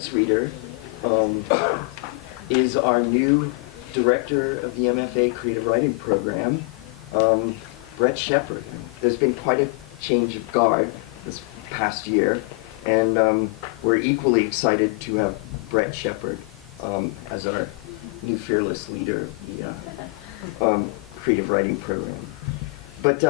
next reader is our new director of the MFA Creative Writing Program, Bret Shepard. There's been quite a change of guard this past year, and we're equally excited to have Bret Shepard as our new fearless leader of the Creative Writing Program. But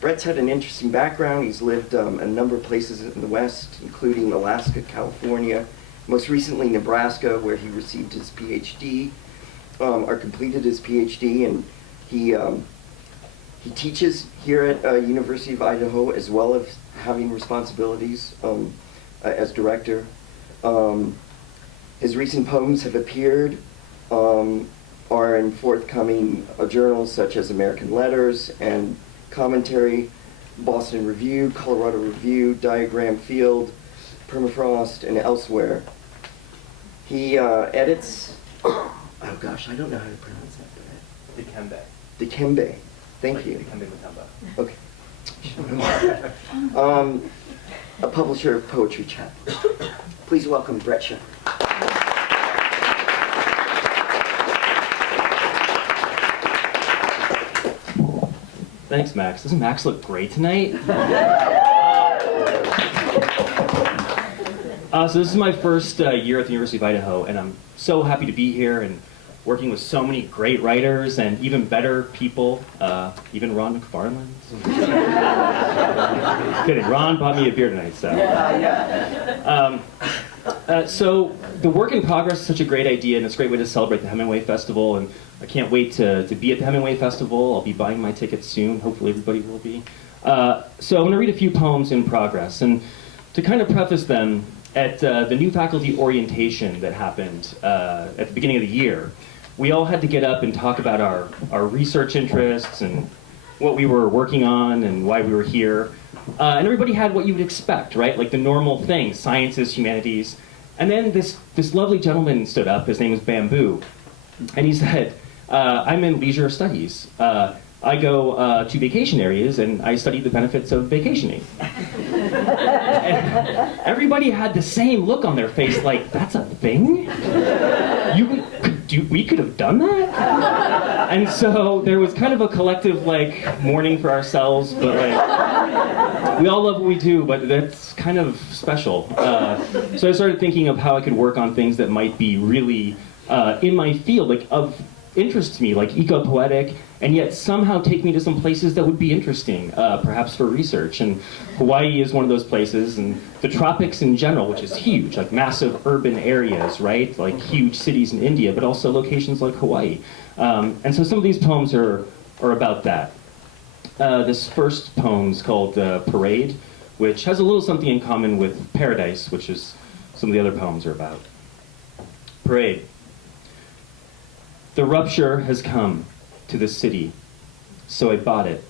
Bret's had an interesting background. He's lived a number of places in the West, including Alaska, California, most recently Nebraska, where he received his PhD, or completed his PhD, and he teaches here at University of Idaho, as well as having responsibilities as director. His recent poems have appeared, are in forthcoming journals such as American Letters and Commentary, Boston Review, Colorado Review, Diagram Field, Permafrost, and elsewhere. He edits, oh gosh, I don't know how to pronounce that. Dikembe. Dikembe. Thank like you. Dikembe Mutombo. Okay. A publisher of Poetry Chapter. Please welcome Bret Shepard. Thanks, Max. Doesn't Max look great tonight? So this is my first year at the University of Idaho, and I'm so happy to be here and working with so many great writers and even better people, even Ron McFarland. Kidding, Ron bought me a beer tonight, so. So the work in progress is such a great idea, and it's a great way to celebrate the Hemingway Festival, and I can't wait to be at the Hemingway Festival. I'll be buying my tickets soon. Hopefully everybody will be. So I'm going to read a few poems in progress, and to kind of preface them, at the new faculty orientation that happened at the beginning of the year, we all had to get up and talk about our research interests and what we were working on and why we were here. And everybody had what you would expect, right? Like the normal things, sciences, humanities. And then this lovely gentleman stood up, his name was Bamboo, and he said, I'm in leisure studies. I go to vacation areas and I study the benefits of vacationing. And everybody had the same look on their face, like, that's a thing? We could have done that? And so there was kind of a collective, like, mourning for ourselves, but like, we all love what we do, but that's kind of special. So I started thinking of how I could work on things that might be really in my field, like of interest to me, like eco-poetic, and yet somehow take me to some places that would be interesting, perhaps for research. And Hawaii is one of those places, and the tropics in general, which is huge, like massive urban areas, right? Like huge cities in India, but also locations like Hawaii. And so some of these poems are about that. This first poem is called Parade, which has a little something in common with Paradise, which is some of the other poems are about. Parade. The rupture has come to the city, so I bought it.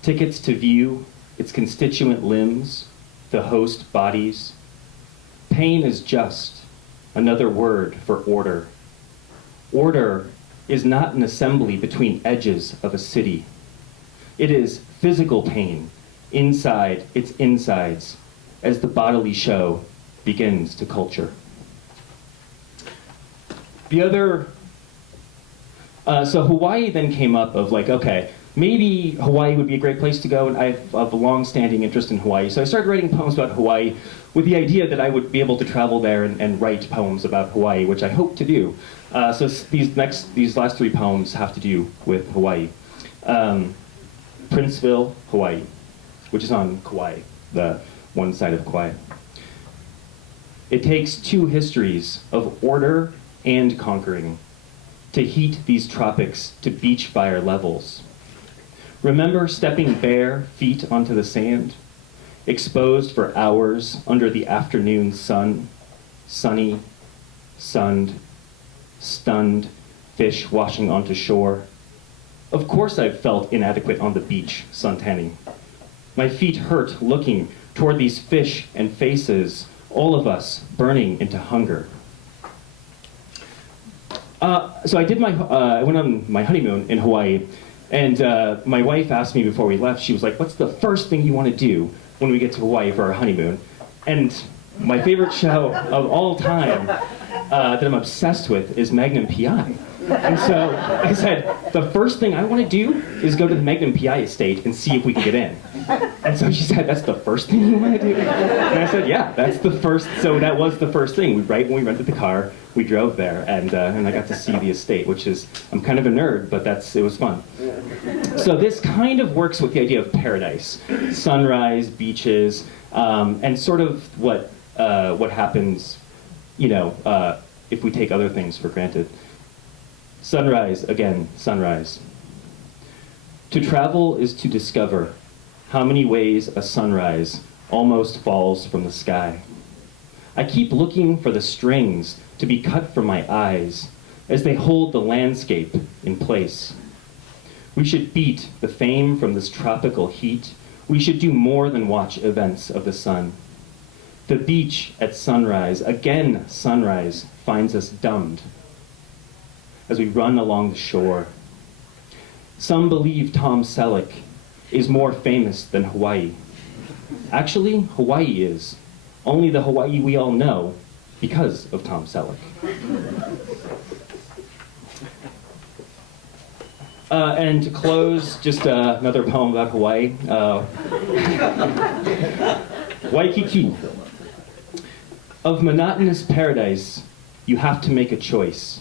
Tickets to view its constituent limbs, the host bodies. Pain is just another word for order. Order is not an assembly between edges of a city. It is physical pain inside its insides as the bodily show begins to culture. The other so Hawaii then came up of like, okay, maybe Hawaii would be a great place to go, and I have a long-standing interest in Hawaii. So I started writing poems about Hawaii with the idea that I would be able to travel there and write poems about Hawaii, which I hope to do. So these last three poems have to do with Hawaii. Princeville, Hawaii, which is on Kauai, the one side of Kauai. It takes two histories of order and conquering to heat these tropics to beach fire levels. Remember stepping bare feet onto the sand, exposed for hours under the afternoon sun, sunny, sunned, stunned, fish washing onto shore. Of course I've felt inadequate on the beach, suntanning. My feet hurt looking toward these fish and faces, all of us burning into hunger. So I went on my honeymoon in Hawaii, and my wife asked me before we left, she was like, what's the first thing you want to do when we get to Hawaii for our honeymoon? And my favorite show of all time that I'm obsessed with is Magnum PI. And so I said, the first thing I want to do is go to the Magnum PI estate and see if we can get in. And so she said, that's the first thing you want to do? And I said, yeah, that's the first. So that was the first thing. Right when we rented the car, we drove there, and I got to see the estate, which is, I'm kind of a nerd, but it was fun. So this kind of works with the idea of paradise, sunrise, beaches, and sort of what happens, if we take other things for granted. Sunrise, again, sunrise. To travel is to discover how many ways a sunrise almost falls from the sky. I keep looking for the strings to be cut from my eyes as they hold the landscape in place. We should beat the fame from this tropical heat. We should do more than watch events of the sun. The beach at sunrise, again sunrise, finds us dumbed as we run along the shore. Some believe Tom Selleck is more famous than Hawaii. Actually, Hawaii is. Only the Hawaii we all know because of Tom Selleck. And to close, just another poem about Hawaii. Waikiki. Of monotonous paradise, you have to make a choice.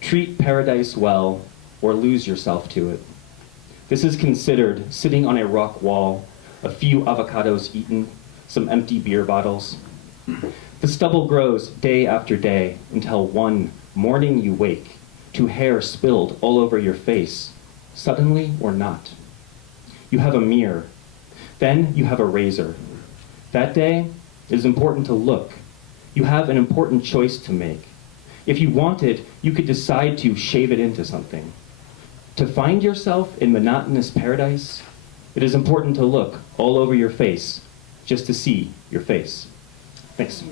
Treat paradise well, or lose yourself to it. This is considered sitting on a rock wall, a few avocados eaten, some empty beer bottles. The stubble grows day after day until one morning you wake to hair spilled all over your face, suddenly or not. You have a mirror. Then you have a razor. That day, it is important to look. You have an important choice to make. If you wanted, you could decide to shave it into something. To find yourself in monotonous paradise, it is important to look all over your face just to see your face. Thanks.